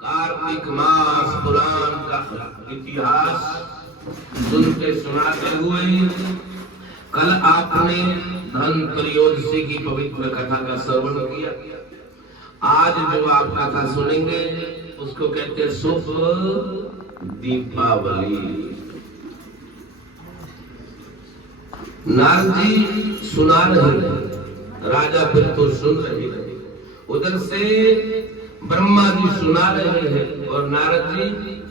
कार्तिक मास पुराण का इतिहास सुनते सुनाते हुए कल आपने धन त्रयोदशी की पवित्र कथा का श्रवण किया। आज जो आप कथा सुनेंगे उसको कहते हैं शुभ दीपावली। नारद जी सुना रहे, राजा पृथु सुन रहे, उधर से ब्रह्मा जी सुना रहे हैं और नारद जी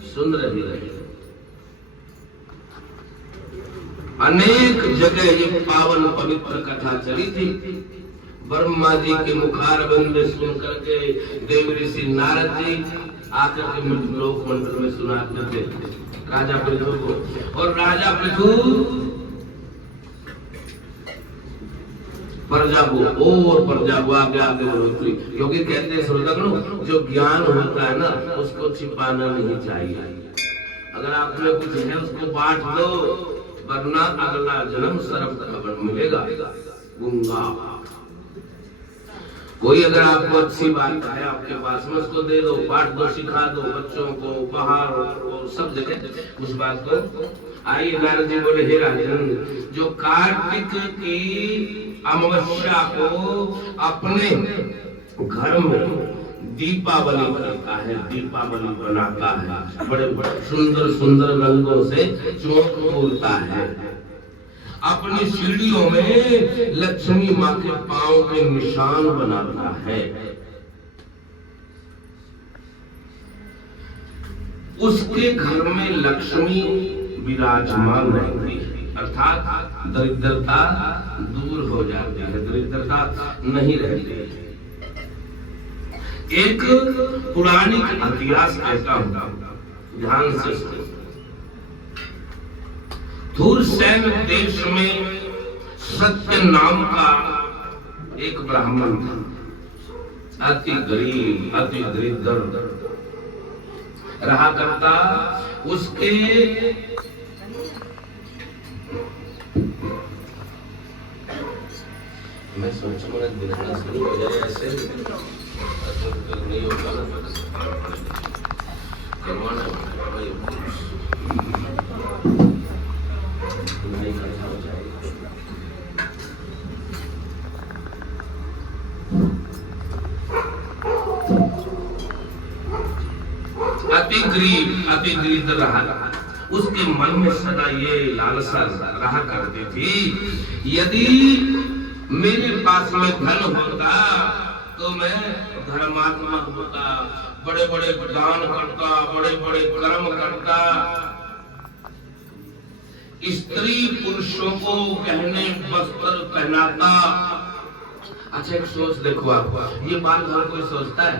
सुन रहे हैं। अनेक जगह ये पावन पवित्र कथा चली थी। ब्रह्मा जी के मुखारबंद सुन करके देव ऋषि नारद जी आकर के लोक मंडल में सुनाते थे राजा पृथु को। और राजा पृथु प्रजा को आगे बढ़ोतरी, क्योंकि कहते हैं श्रोतागणों, जो ज्ञान होता है ना उसको छिपाना नहीं चाहिए। अगर आपने कुछ है उसको बांट दो, वरना अगला जन्म सर्प खबर मिलेगा गूंगा। कोई अगर आपको अच्छी बात है आपके पास में, उसको दे दो, बांट दो, सिखा दो बच्चों को, बाहर और सब जगह उस बात को। आइए नारद जी बोले, हे राजन, जो कार्तिक की अमावस्या को अपने घर में दीपावली करता है, दीपावली बनाता है, बड़े बड़े सुंदर सुंदर रंगों से चौक बोलता है, अपनी सीढ़ियों में लक्ष्मी माँ के पांव के निशान बनाता है, उसके घर में लक्ष्मी विराजमान रहती है, अर्थात दरिद्रता दूर हो जाती है, दरिद्रता नहीं रहती है। एक पुराणिक इतिहास कहता हूं, ध्यान से। धूरसेन देश में सत्य नाम का एक ब्राह्मण था, अति गरीब, अति दरिद्र रहा करता। उसके मैं सोचूं दिखना शुरू हो जाए ऐसे नहीं होगा ना, करवाना नहीं करना हो जाएगा। अति दरिद्र रहा। उसके मन में सदा ये लालसा रहा करती थी, यदि मेरे पास में धन होता तो मैं धर्मात्मा होता, बड़े बड़े दान करता, बड़े बड़े कर्म करता, स्त्री पुरुषों को गहने वस्त्र पहनाता। अच्छा एक सोच देखो आप, ये बात हर कोई सोचता है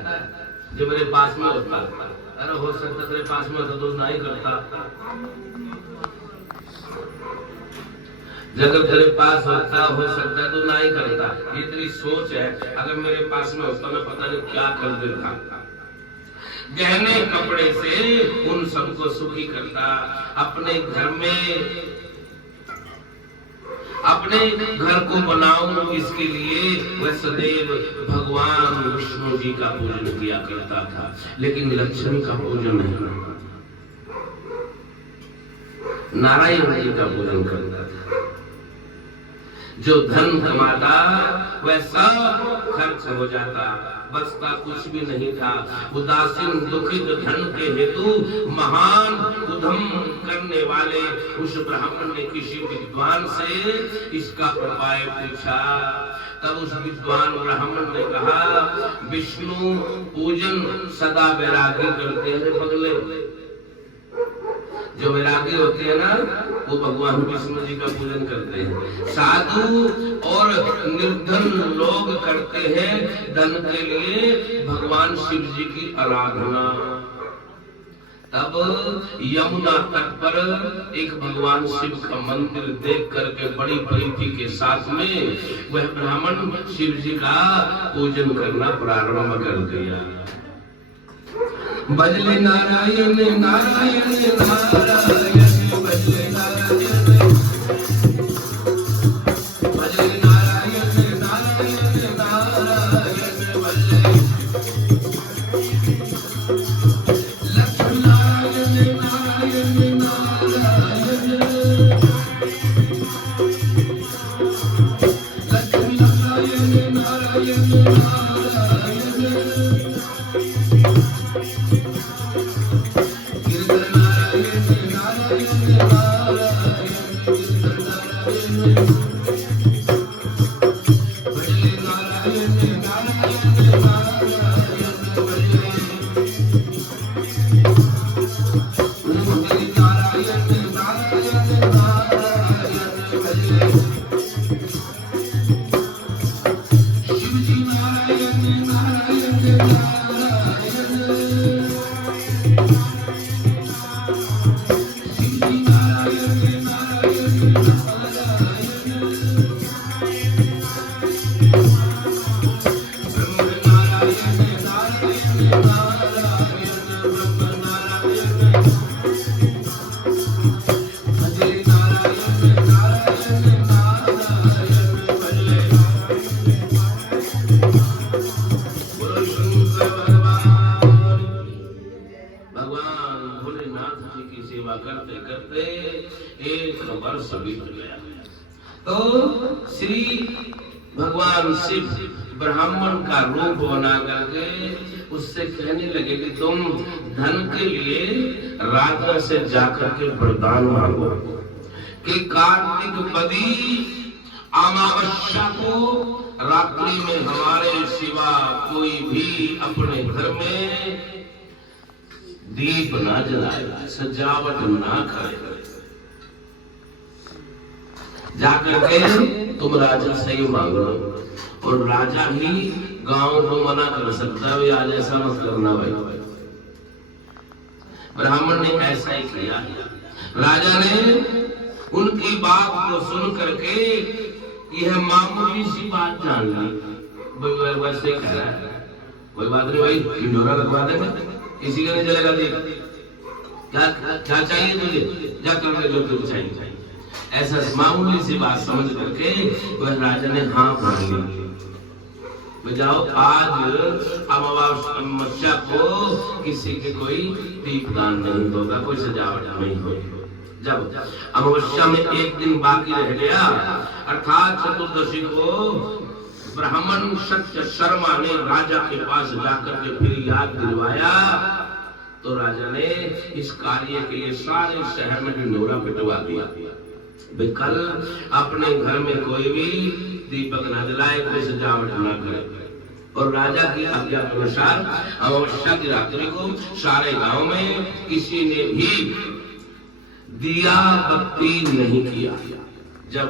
जो मेरे पास में होता। अरे हो सकता तेरे पास में होता तो नहीं करता, जब तेरे पास होता हो सकता है तो नहीं करता। ये तेरी सोच है। अगर मेरे पास में होता मैं पता नहीं क्या कर देता। गहने कपड़े से उन सबको सुखी करता, अपने घर में अपने घर को बनाऊं, इसके लिए वह सदैव भगवान विष्णु जी का पूजन किया करता था, लेकिन लक्ष्मी का पूजन नहीं करता, नारायण जी का पूजन करता था। जो धन कमाता वह सब खर्च हो जाता, बचता कुछ भी नहीं था। उदासीन दुखित धन के हेतु महान उद्यम करने वाले उस ब्राह्मण ने किसी विद्वान से इसका उपाय पूछा। तब उस विद्वान ब्राह्मण ने कहा, विष्णु पूजन सदा वैरागी करते हैं। पगले जो वैरागी होते हैं ना, वो भगवान विष्णु जी का पूजन करते हैं। साधु और निर्धन लोग करते हैं धन के लिए भगवान शिव जी की आराधना। तब यमुना तट पर एक भगवान शिव का मंदिर देख करके बड़ी प्रीति के साथ में वह ब्राह्मण शिव जी का पूजन करना प्रारंभ कर दिया। भजले नारायण नारायण नारायण, भजले नारायण भजले नारायण नारायण नारायण, भजले तो श्री भगवान शिव ब्राह्मण का रूप बना करके उससे कहने लगे कि तुम धन के लिए राजा से जाकर के वरदान मांगो कि कार्तिक बदी अमावस्या को रात्रि में हमारे सिवा कोई भी अपने घर में दीप ना जलाए, सजावट ना करे। जाकर के तुम राजा से ही मांगो, और राजा ही गांव को मना कर सकता है आज ऐसा मत करना भाई। ब्राह्मण ने ऐसा ही किया। राजा ने उनकी बात को सुन करके यह मामूली सी बात जान ली। वैसे कह रहा है कोई बात नहीं भाई, ढिंढोरा लगवा देंगे, किसी का नहीं चलेगा। देख क्या चाहिए तुझे, जा कर जो तुझे चाहिए। ऐसा मामूली सी बात समझ करके वह राजा ने हाँ मान ली। जाओ आज अमावस्या को किसी के कोई दीपदान नहीं होगा, कोई सजावट नहीं होगी। जब अमावस्या में एक दिन बाकी रह गया अर्थात चतुर्दशी को, ब्राह्मण सत्य शर्मा ने राजा के पास जाकर के फिर याद दिलवाया। तो राजा ने इस कार्य के लिए सारे शहर में ढिंढोरा पिटवा दिया। कल अपने घर में कोई भी दीपक न जलाए, कोई सजावट न करे। और राजा की आज्ञा के अनुसार अमावस्या की रात्रि को सारे गांव में किसी ने भी दिया बत्ती नहीं किया। जब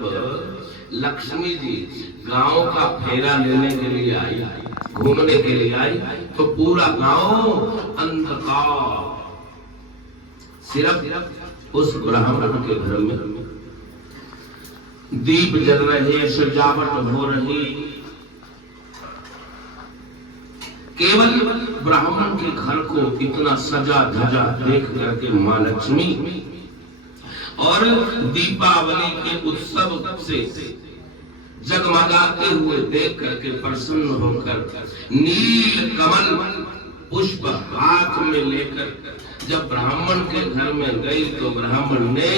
लक्ष्मी जी गांव का फेरा लेने के लिए आई, घूमने के लिए आई, तो पूरा गांव अंधकार। सिर्फ उस ब्राह्मण के घर में दीप जल रहे, सजावट हो रही। केवल ब्राह्मण के घर को इतना सजा धजा देख करके मां लक्ष्मी और दीपावली के उत्सव से जगमगाते हुए देख करके प्रसन्न होकर नील कमल पुष्प हाथ में लेकर जब ब्राह्मण के घर में गई, तो ब्राह्मण ने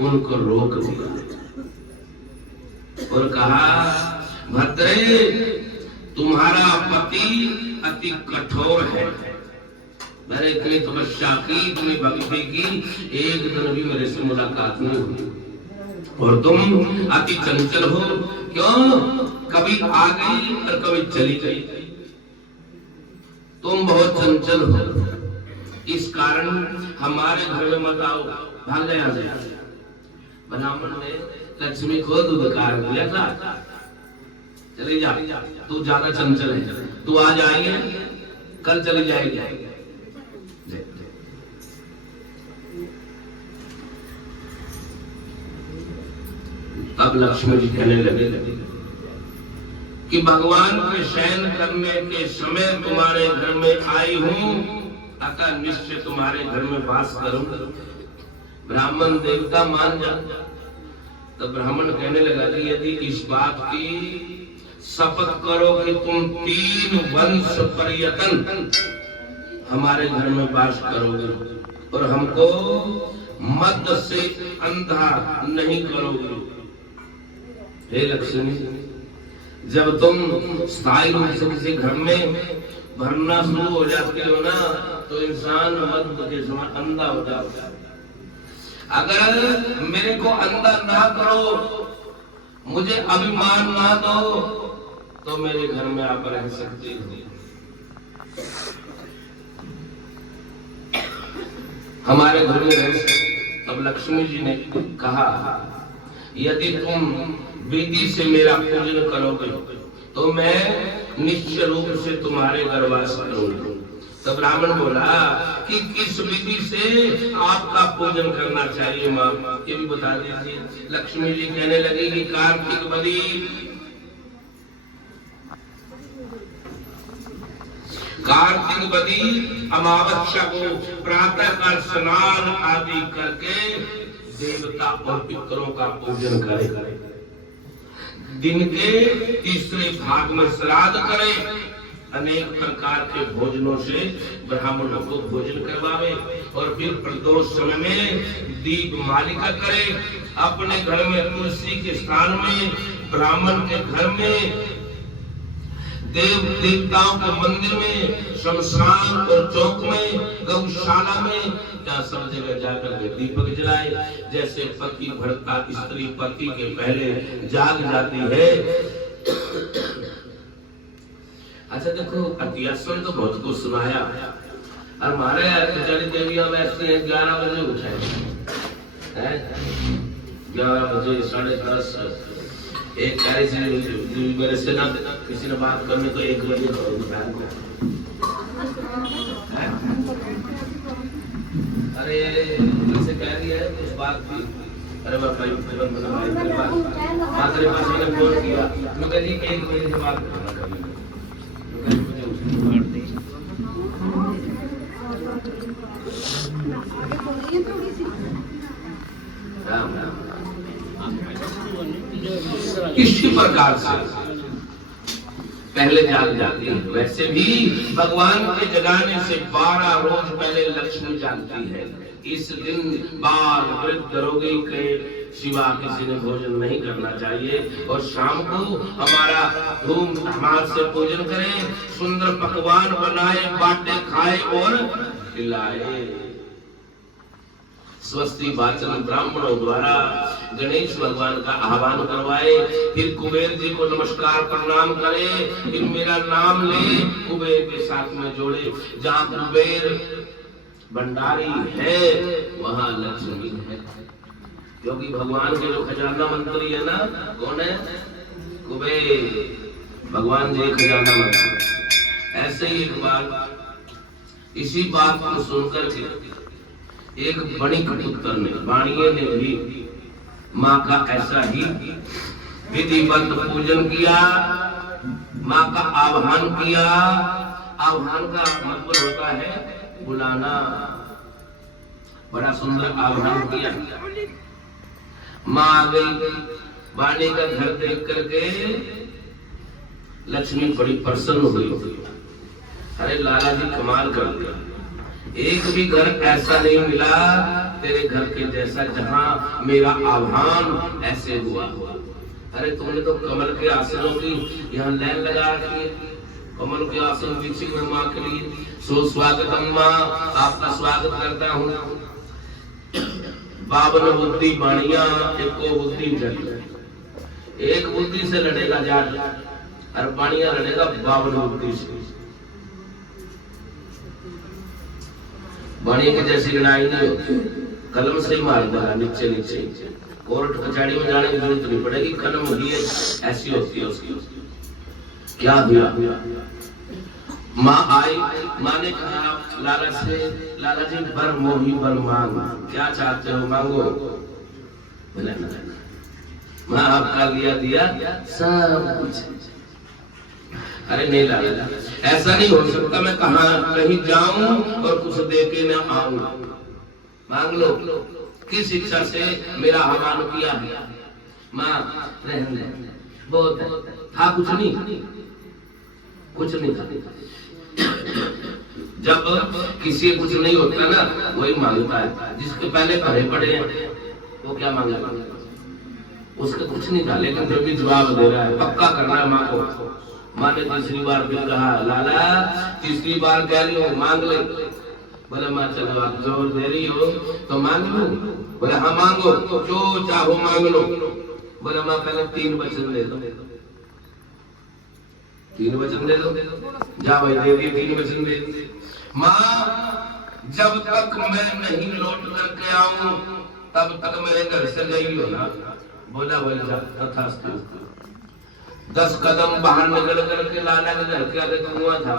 उनको रोक दिया और कहा, भद्रे तुम्हारा पति अति कठोर है, मैंने इतनी तपस्या की, इतनी भक्ति की, एक दिन भी मेरे से मुलाकात नहीं हुई, और तुम अति चंचल हो। क्यों? कभी आ गई और कभी चली गई, तुम बहुत चंचल हो, इस कारण हमारे घर में मत आओ, भाग गया। ब्राह्मण ने लक्ष्मी को दुदकार दिया था, चली जा, तू ज्यादा चंचल है, तू आज आई है, कल चली जाएगी। अब लक्ष्मी जी कहने लगे कि भगवान के शयन करने के समय तुम्हारे घर में आई हूं, अतः निश्चय तुम्हारे घर में वास करूंगा। ब्राह्मण देवता मान जा। तो ब्राह्मण कहने लगा कि यदि इस बात की शपथ करो कि तुम 3 वंश पर्यटन हमारे घर में वास करोगे और हमको मद से अंधा नहीं करोगे। हे लक्ष्मी, जब तुम स्थायी रूप से किसी घर में भरना शुरू हो जाते हो ना, तो इंसान मद के समय अंधा हो जाता है। अगर मेरे को अंधा ना करो, मुझे अभिमान ना दो, तो मेरे घर में आप रह सकते हो। हमारे घर में रह सकते। तब लक्ष्मी जी ने कहा, यदि तुम विधि से मेरा पूजन करोगे तो मैं निश्चय रूप से तुम्हारे घर वास करूंगा। तब ब्राह्मण बोला कि किस विधि से आपका पूजन करना चाहिए माँ, ये भी बता दीजिए। लक्ष्मी जी कहने लगी कि कार्तिक बदी अमावस्या को प्रातः काल स्नान आदि करके देवता और पितरों का पूजन करे। दिन के तीसरे भाग में श्राद्ध करे। अनेक प्रकार के भोजनों से ब्राह्मणों को भोजन करवावे और फिर प्रदोष समय में दीप मालिका करे। अपने घर में तुलसी के स्थान में, ब्राह्मण के घर में, देव देवताओं के मंदिर में, शमशान और चौक में, गौशाला में, या सब जगह जाकर के दीपक जलाए। जैसे पति भरता स्त्री पति के पहले जाग जाती है। अच्छा देखो, अतियासन तो बहुत कुछ सुनाया और हमारे बेचारी देवियां वैसे 11 बजे उठाए, 11 बजे 10:30 एक कार्य से मेरे से ना किसी ने बात करने को 1 बजे अरे से कह दिया है कुछ बात थी। अरे बाबा तेरे पास मैंने फोन किया, मैं कह जी 1 बजे से बात करना। इसी प्रकार से पहले जाग जाती है। वैसे भी भगवान के जगाने से 12 रोज पहले लक्ष्मी जागती है। इस दिन बाल वृद्ध रोगी के सिवा किसी ने भोजन नहीं करना चाहिए और शाम को हमारा धूम धाम से पूजन करें, सुंदर पकवान बनाए, बाटे खाए और खिलाए। स्वस्ति वाचन ब्राह्मणों द्वारा गणेश भगवान का आह्वान करवाए। फिर कुबेर जी को नमस्कार प्रणाम करे, फिर मेरा नाम ले, कुबेर के साथ में जोड़े। जहाँ कुबेर भंडारी है वहाँ लक्ष्मी है, क्योंकि भगवान के जो खजाना मंत्री है ना, कौन है? कुबेर भगवान जी खजाना मंत्री। ऐसे ही एक बार इसी बात को सुनकर के एक बड़ी कबूतर ने, वाणिये ने भी माँ का ऐसा ही विधिवत पूजन किया, माँ का आह्वान किया। आह्वान का मतलब होता है बुलाना। बड़ा सुंदर आह्वान किया। माँ आ गई। वाणी का घर देख करके लक्ष्मी बड़ी प्रसन्न हुई। अरे लाला जी कमाल कर दिया, एक भी घर ऐसा नहीं मिला तेरे घर के जैसा जहां मेरा आह्वान ऐसे हुआ। अरे तुमने तो कमल के आसनों की यहाँ लाइन लगा रखी है। कमल के आसन बिछी हुए माँ के लिए। सो स्वागतम माँ, आपका स्वागत करता हूँ। 52 बुद्धि बाणिया, एको बुद्धि जट। एक बुद्धि से लड़ेगा जाट और बाणिया लड़ेगा 52 बुद्धि से। बाणी की जैसी लड़ाई नहीं होती, कलम से ही मार देगा नीचे नीचे। कोर्ट कचहरी में जाने की जरूरत नहीं पड़ेगी, कलम ही ऐसी होती है उसकी। क्या हुआ? माँ आई। माँ ने कहा लाला से, लाला जी बर मोही बर मांग, क्या चाहते हो मांगो। माँ आपका लिया दिया सब कुछ। अरे नहीं लाला, ऐसा नहीं हो सकता, मैं कहीं जाऊं और कुछ दे के न आऊं। मांग लो। किस इच्छा से मेरा आह्वान किया है? माँ रहने दे, बहुत था, कुछ नहीं, कुछ नहीं था। जब किसी कुछ नहीं होता ना, वही मांगता है। जिसके पहले भरे पड़े हैं वो क्या मांगेगा? उसका कुछ नहीं था, लेकिन जब भी जवाब दे रहा है, पक्का करना है माँ को। माँ ने तीसरी बार भी कहा, लाला तीसरी बार कह रही हो, मांग ले। बोले माँ चलो आप जोर दे रही हो तो मांग लो। बोले हाँ मांगो, जो चाहो मांग लो। बोले माँ पहले 3 वचन दे दो। 3 वचन दे दो। जा भाई दे दिए 3 वचन दे दिए। माँ जब तक मैं नहीं लौट करके आऊं तब तक मेरे घर से गई हो ना। बोला बोले जा तथास्तु। 10 कदम बाहर निकल करके लाला के घर के आगे कुआं था,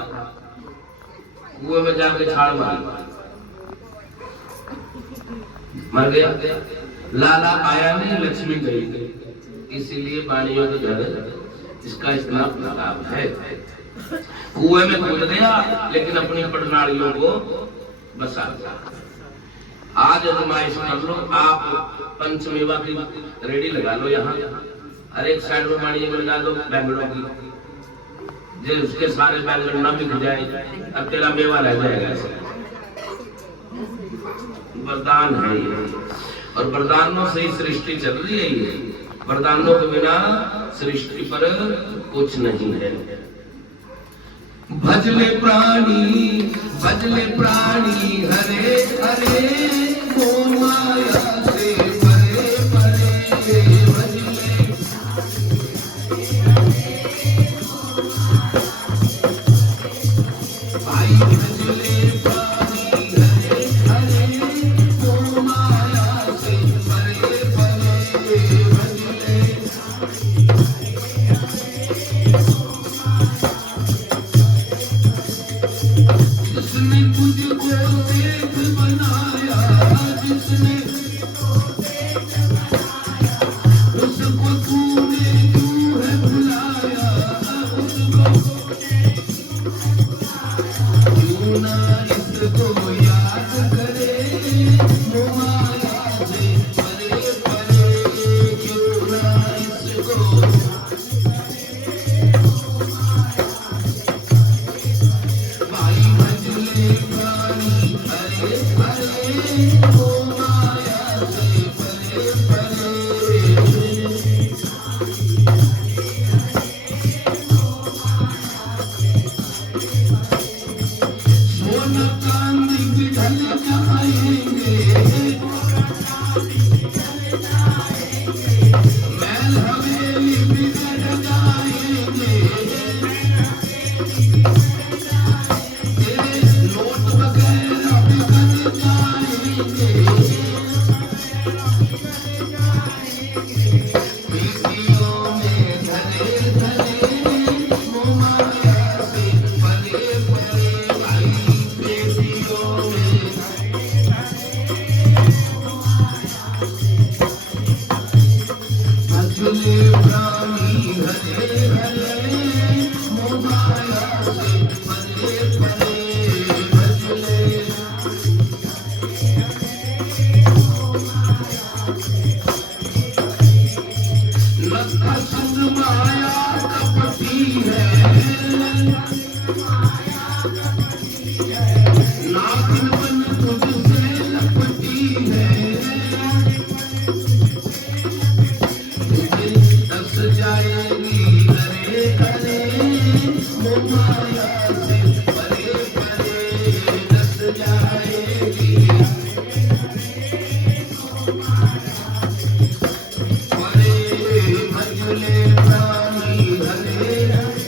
कुएं में जाके छाल मारी, मर गया। लाला आया नहीं, लक्ष्मी गई। इसीलिए बाणियों के घर इसका इतना प्रताप है। कुएं में कूद गया लेकिन अपनी प्रणालियों को बसा दिया। आज आजमाइश कर लो, आप पंचमेवा की रेडी लगा लो, यहाँ हर एक साइड में बाणियों में लगा दो बैंगनों की, जो उसके सारे बैंगन ना बिक जाए, अब तेरा मेवा रह जाएगा। वरदान है ये, और वरदानों से ही सृष्टि चल रही है। ये वरदानों के बिना सृष्टि पर कुछ नहीं है। भजले प्राणी हरे हरे, वो माया से परे परे। भजले भाई भजले प्राणी हरे हरे, वो माया से परे परे। भजले जिसने तुझको देख बनाया, जिसने उसको तूने क्यों है भुलाया, उसको क्यों ना इसको याद करे, वो माया से परे परे। क्यों ना इसको भाई भजले प्राणी हरे हरे, वो माया से परे परे। सोना चांदी बिढल जाएंगे, महल हवेली बिगड़ जाएंगे, तेरे नोट वगैरह बिगड़ जाएंगे। बेटियों में धरे धरे, वो माया से परे परे। भाई बेटियों में भजले प्राणी हरे हरे, वो माया से परे परे। भजले नक्कासुर माया कपटी है, नागिन बन तुझसे लपटी है। तुझे दस जाएगी हरे हरे, वो माया से परे परे। दस जाएगी परे। भजले प्राणी हरे हरे,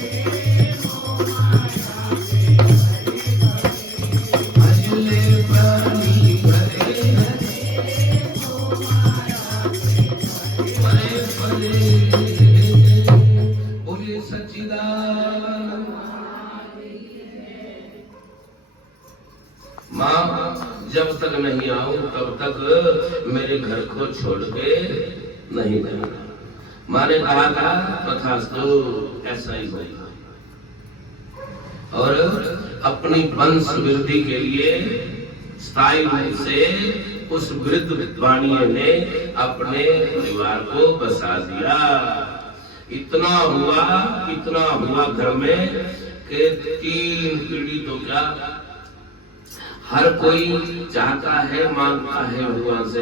भजले प्राणी हरे हरे, परे परे। बोलिए सच्चिदानंद। माँ जब तक नहीं आऊं तब तक मेरे घर को छोड़ के नहीं जाना। माँ ने कहा था तथास्तु, ऐसा ही होगा। और अपनी वंश वृद्धि के लिए स्थायी रूप से उस वृद्ध वाणिये ने अपने परिवार को बसा दिया। इतना हुआ घर में कि 3 पीढ़ी तो क्या, हर कोई चाहता है, मांगता है भगवान से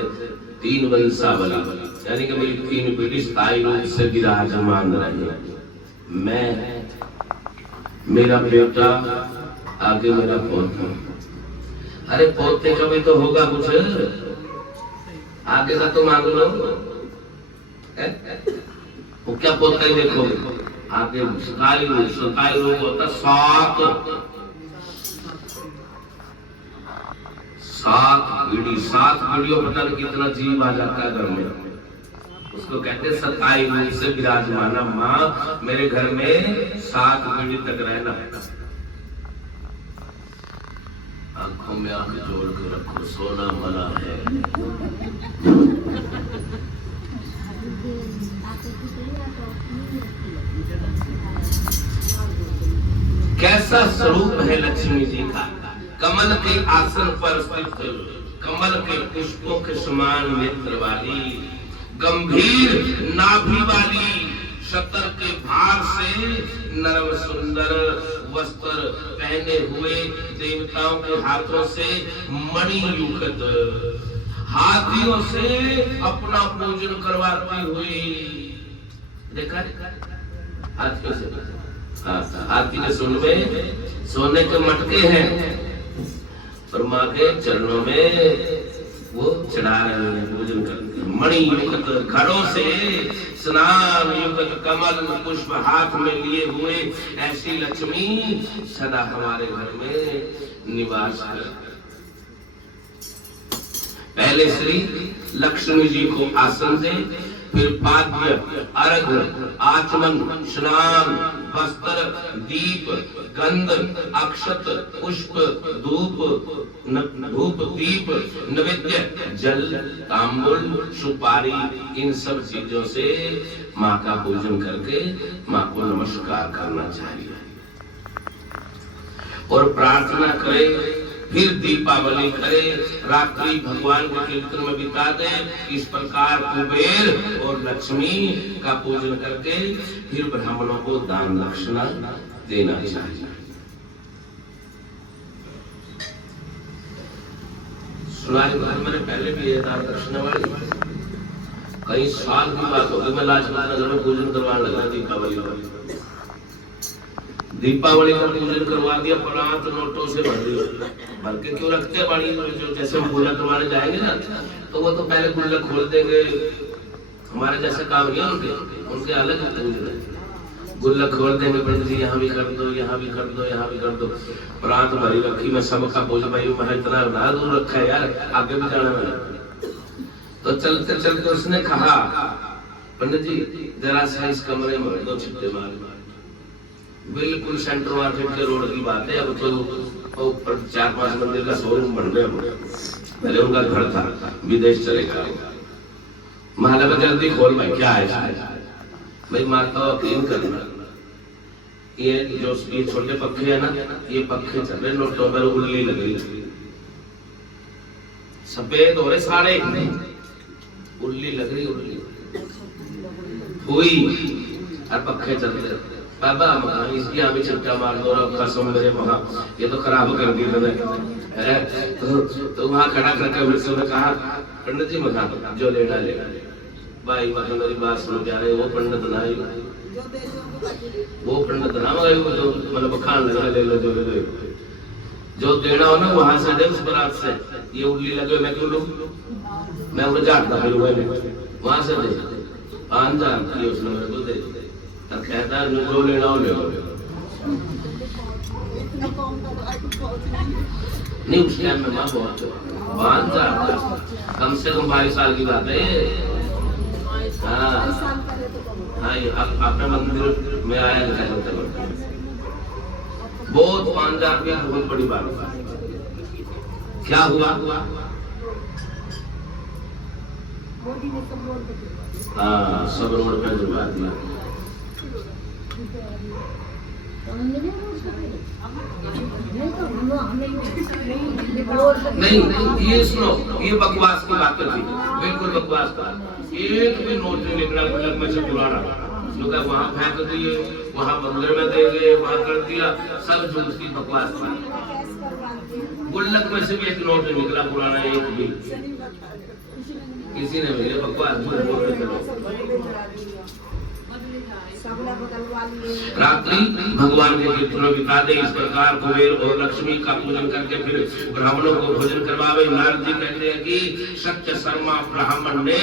3 वंशावली, यानी कि मेरी 3 पीढ़ी स्थायी रूप से विराजमान रहे। मैं, मेरा बेटा, आगे मेरा पोता। अरे पोते का भी तो होगा कुछ, आगे का तो मांग लो। वो क्या पोता ही देखो, आगे स्थायी रूप होता 7 पीढ़ियों, पता नहीं कितना जीव आ जाता है घर में। उसको कहते सताई रूप से विराजमाना माँ, मेरे घर में 7 पीढ़ी तक रहना। आंखों में आंख जोड़ के रखो, सोना मना है। कैसा स्वरूप है लक्ष्मी जी का। कमल के आसन पर स्थित, कमल के पुष्पों के समान नेत्र वाली, गंभीर नाभि वाली, शतर के भार से नरम सुंदर वस्त्र पहने हुए, देवताओं के हाथों से मणि युक्त, हाथियों से अपना पूजन करवाती हुई। देखा हाथियों से, हाथी के सुन में सोने के मटके हैं और माँ के चरणों में वो चढ़ा रहे हैं, पूजन करते हैं। मणि युक्त घड़ों से स्नान युक्त, कमल पुष्प हाथ में लिए हुए ऐसी लक्ष्मी सदा हमारे घर में निवास कर। पहले श्री लक्ष्मी जी को आसन दे, फिर पाद्य, अर्घ, आचमन, स्नान, वस्त्र, दीप, गंध, अक्षत, पुष्प, धूप, दीप, नैवेद्य, जल, तांबुल, सुपारी, इन सब चीजों से माँ का पूजन करके माँ को नमस्कार करना चाहिए और प्रार्थना करे। फिर दीपावली करे, रात्रि भगवान के कीर्तन में बिता दे। इस प्रकार कुबेर और लक्ष्मी का पूजन करके फिर ब्राह्मणों को दान दक्षिणा देना चाहिए। सुनाई मैंने पहले भी ये दान दक्षिणा वाली कई साल की बात हो गई। मैं लाजपत नगर में पूजन करवाने लगा दीपावली का। दीपावली का पूजन करवा दिया, परात नोटों से भर के क्यों रखते हैं बड़ी, जो जैसे हम गुल्लक करवाने जाएंगे ना तो वो तो पहले गुल्लक खोल देंगे। हमारे जैसे काम नहीं उनके अलग पूजन है। गुल्लक खोल देंगे, पंडित जी यहाँ भी कर दो, यहाँ भी कर दो, यहाँ भी कर दो। परात भरी रखी, मैं सबका पूजा भाई मैं इतना ना दूर रखा है यार, आगे भी जाना है। तो चलते चलते उसने कहा पंडित जी जरा सा इस कमरे में 2 छिट्टे मार। बिल्कुल सेंटर मार्केट के रोड की बात है। अब तो 4-5 मंदिर का शोरूम बन गया। पहले उनका घर था, विदेश चले गए। महला में जल्दी खोल भाई, क्या है भाई, माता क्लीन करना। ये जो ये छोटे पक्खे है ना, ये पक्खे चल रहे नोटों पर उल्ली लग रही, सफेद हो रहे सारे, उल्ली लग रही, उल्ली हुई और पक्खे चल रहे। बाबा इसकी हमें चट्टा मार दो, कसम मेरे वहां ये तो खराब कर दी मैंने। तो वहां खड़ा करके फिर से उन्होंने कहा पंडित जी मखा दो, जो लेना लेना। भाई मतलब मेरी बात सुन के आ रहे, वो पंडित ना ही वो पंडित ना भाई, वो तो मतलब खान लगा ले लो, जो देना हो ना वहां से दे, उस बारात से। ये उल्ली लगे मैं क्यों लूं, मैं उन्हें जाटता फिर वहां से दे 5000 की उसने मेरे को दे। कहता है जो लेना हो ले लो। नहीं उस टाइम में माँ बहुत 5000 कम से कम 22 साल की बात है। हाँ ये अपने मंदिर में आया बहुत 5000 रुपया बहुत बड़ी बात। क्या हुआ? हाँ सब रोड पे जुड़वा दिया। नहीं ये सुनो, ये बकवास की बातें थी, बिल्कुल बकवास था। एक भी नोट नहीं निकला गुल्लक में से पुराना। लोग वहां फेंक दिए, वहां मंदिर में दे गए, वहां कर दिया, सब झूठ की बकवास थी। गुल्लक में से भी एक नोट नहीं निकला पुराना, एक भी किसी ने भी बकवास। रात्रि भगवान के कीर्तन में बिता दे। इस प्रकार कुबेर और लक्ष्मी का पूजन करके फिर ब्राह्मणों को भोजन करवावे। नारद जी कहते हैं कि सत्य शर्मा ब्राह्मण ने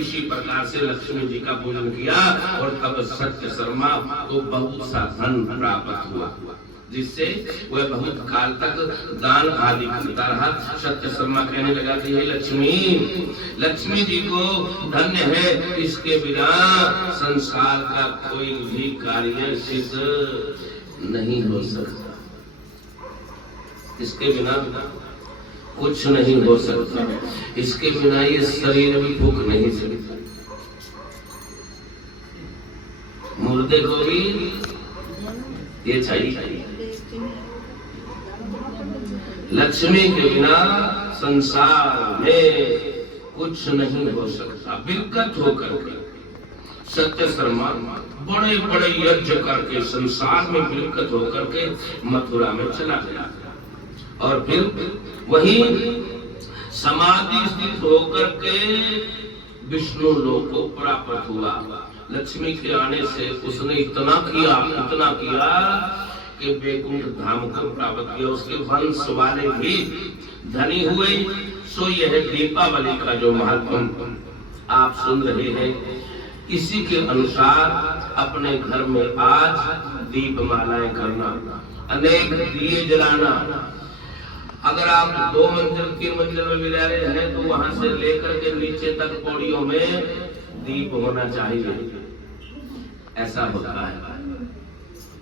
इसी प्रकार से लक्ष्मी जी का पूजन किया और तब सत्य शर्मा को बहुत सा धन प्राप्त हुआ। जिससे वह बहुत काल तक दान आदि करता रहा। सत्य शर्मा कहने लगा कि हे लक्ष्मी, लक्ष्मी जी को धन्य है, इसके बिना संसार का कोई भी कार्य सिद्ध नहीं हो सकता, इसके बिना कुछ नहीं हो सकता, इसके बिना ये शरीर भी फूंक नहीं सकता, मुर्दे को भी ये चाहिए। लक्ष्मी के बिना संसार में कुछ नहीं हो सकता। बिलकत होकर के सत्य शर्मा बड़े बड़े यज्ञ करके संसार में बिलकत होकर के मथुरा में चला गया और फिर वहीं समाधि स्थित होकर के विष्णु लोक को प्राप्त हुआ। लक्ष्मी के आने से उसने इतना किया कि वैकुंठ धाम को प्राप्त किया। उसके वंश वाले भी धनी हुए। सो यह दीपावली का जो महात्म आप सुन रहे हैं, इसी के अनुसार अपने घर में आज दीपमालाएं करना, अनेक दिए जलाना। अगर आप 2 मंजिल 3 मंजिल में भी रह रहे हैं तो वहां से लेकर के नीचे तक पौड़ियों में दीप होना चाहिए। ऐसा होता है।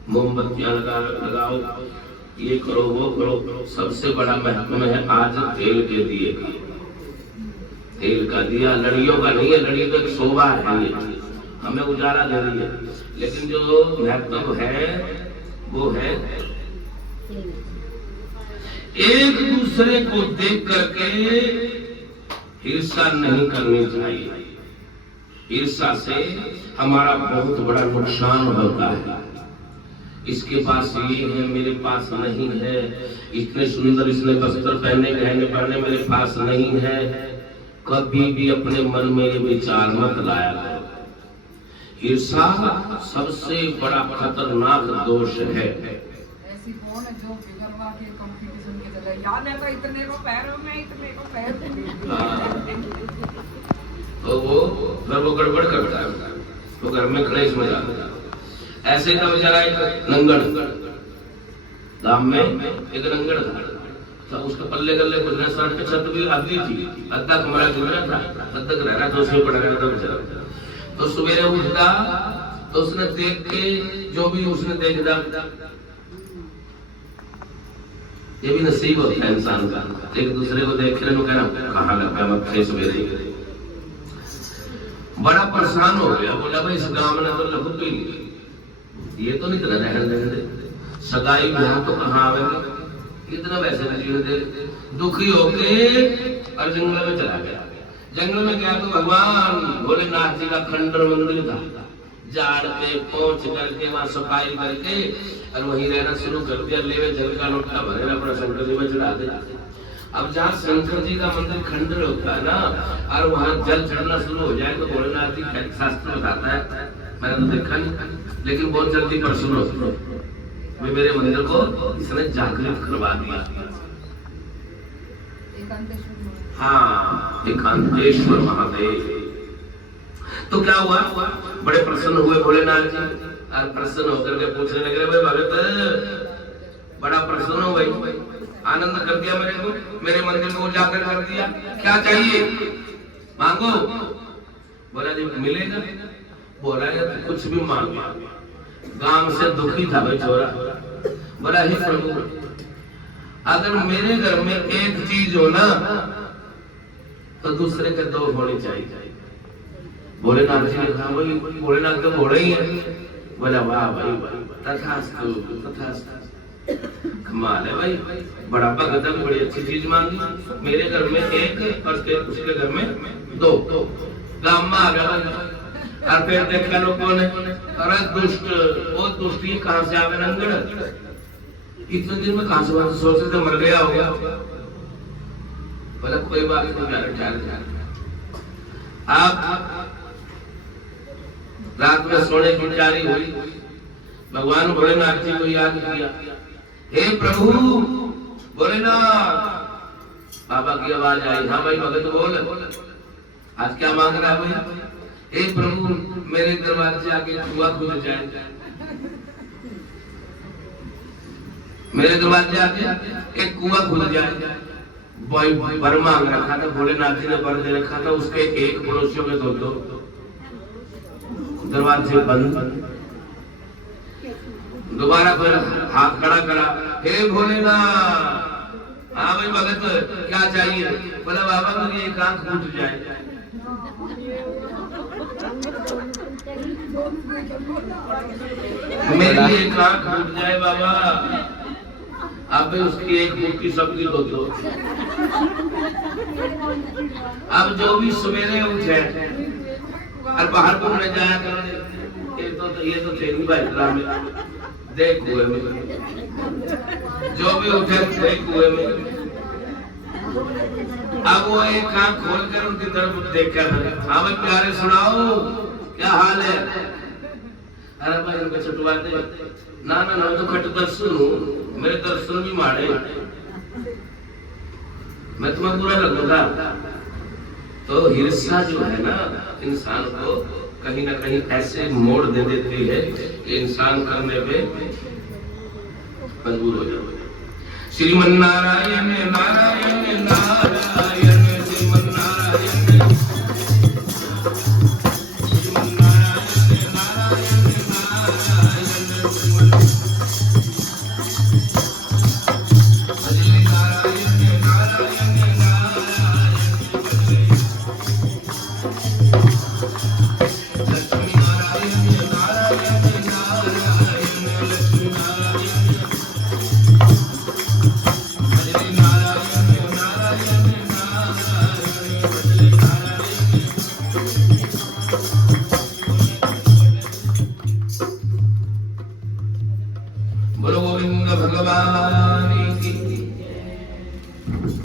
मोमबत्तियां लगाओ, ये करो वो करो। सबसे बड़ा महत्व है आज तेल के दिए का। तेल का दिया लड़ियों का नहीं है, लड़ी तो एक शोभा है, ये हमें उजाला दे रही है, लेकिन जो महत्व है वो है एक दूसरे को देख करके ईर्ष्या नहीं करनी चाहिए। ईर्ष्या से हमारा बहुत बड़ा नुकसान होता है। इसके पास ये है, मेरे पास नहीं है, इतने सुंदर इसने वस्त्र पहने, गहने पहने, मेरे पास नहीं है। कभी भी अपने मन में ये विचार मत लाया करो। ईर्ष्या सबसे बड़ा खतरनाक दोष है। ऐसी कौन है जो बिगड़वा के कंपटीशन के जगह याद है तो इतने को पैरों में, इतने को पैर तो वो गड़बड़ करता है, तो घर में क्लेश में जाता है। ऐसे का बेचारा एक नंगड़ गांव में एक नंगड़ था, तो उसके पल्ले गल्ले कुछ नहीं, सर पे छत भी आधी थी, अद्धा कमरा गिरा था, अद्धा रह रहा था, उसमें पड़ा रहता था बेचारा। तो सवेरे उठता तो उसने देख के, जो भी उसने देखा, ये भी नसीब होता है इंसान का, एक दूसरे को देख के कहाँ लगा मत थे सवेरे। बड़ा परेशान हो गया, बोला भाई इस गांव में तो लघु पी ली, ये तो नहीं तरह रहन देंगे, सगाई बहन तो कहाँ आवेगी, इतना वैसे नहीं दे। दुखी होके और जंगल में चला गया। जंगल में गया तो भगवान भोलेनाथ जी का खंडर मंदिर था। झाड़ पे पहुंच करके वहां सफाई करके और वहीं रहना शुरू कर दिया। लेवे जल का लोटा भरे अपना शंकर जी में चढ़ा दे। अब जहाँ शंकर जी का मंदिर खंडर होता है ना, और वहां जल चढ़ना शुरू हो जाए तो भोलेनाथ जी शास्त्र बताता है, मैंने तो देखा नहीं, लेकिन बहुत जल्दी पर सुनो, मेरे मंदिर को इसने जागृत करवा दिया। हाँ, एकांतेश्वर महादेव। तो क्या हुआ, बड़े प्रसन्न हुए भोलेनाथ जी, और प्रसन्न होकर के पूछने लगे, भाई भगत बड़ा प्रसन्न हो भाई, आनंद कर दिया मेरे को, मेरे मंदिर को उजागर कर दिया, क्या चाहिए मांगो। बोला जी मिलेगा। बोला तो कुछ भी मांगो। गांव से दुखी था भाई छोरा। बोला हे प्रभु, अगर मेरे घर में एक चीज हो ना तो दूसरे के 2 होने चाहिए। भोलेनाथ जी ने कहा भाई भोलेनाथ तो भोले ही है। बोला वाह भाई तथास्तु तथास्तु, कमाल है भाई, बड़ा भगत है, बड़ी अच्छी चीज मांगी। मेरे घर में एक और उसके घर में 2। गांव में आ गया और फिर देखा लोग कौन है, अरे दुष्ट, वो दुष्टी कहाँ से आवे नंगड़, इतने दिन में कहाँ से सोचे थे मर गया होगा। बोला कोई बात नहीं, आप रात में सोने की तैयारी हुई। भगवान भोलेनाथ जी को याद किया, हे प्रभु भोलेनाथ। बाबा की आवाज आई, हाँ भाई भगत बोल, आज क्या मांग रहा है भाई। हे प्रभु मेरे दरबार से आके धुआं खुल जाए। मेरे दरवाजे आके एक कुआं खुल जाए, वर मांग रखा था, भोलेनाथ जी ने वर दे रखा था, उसके एक पड़ोसियों के दो दरवाजे बंद। दोबारा फिर हाथ खड़ा करा, हे भोलेनाथ, हाँ भाई भगत क्या चाहिए? बोला बाबा मुझे एक आंख फूट जाए। मेरी एक आंख फूट जाए बाबा, अब उसकी एक मुट्ठी सब्जी दो दो। अब जो भी सवेरे उठे और बाहर घूमने जाया करो, ये तो चेनी भाई में देख हुए में, जो भी उठे देख हुए में। अब वो एक आंख खोल कर उनकी तरफ देख कर, हाँ भाई प्यारे सुनाओ क्या हाल है? अरे भाई उनको छुटवा दे। ना ना ना, तो खट दर्शन हूँ, मेरे दर्शन भी मारे, मैं तुम्हें बुरा लगूंगा। तो हिंसा जो है ना, इंसान को कहीं ना कहीं ऐसे मोड़ दे देती है कि इंसान करने पे मजबूर हो जाता है। श्रीमन नारायण नारायण नारायण।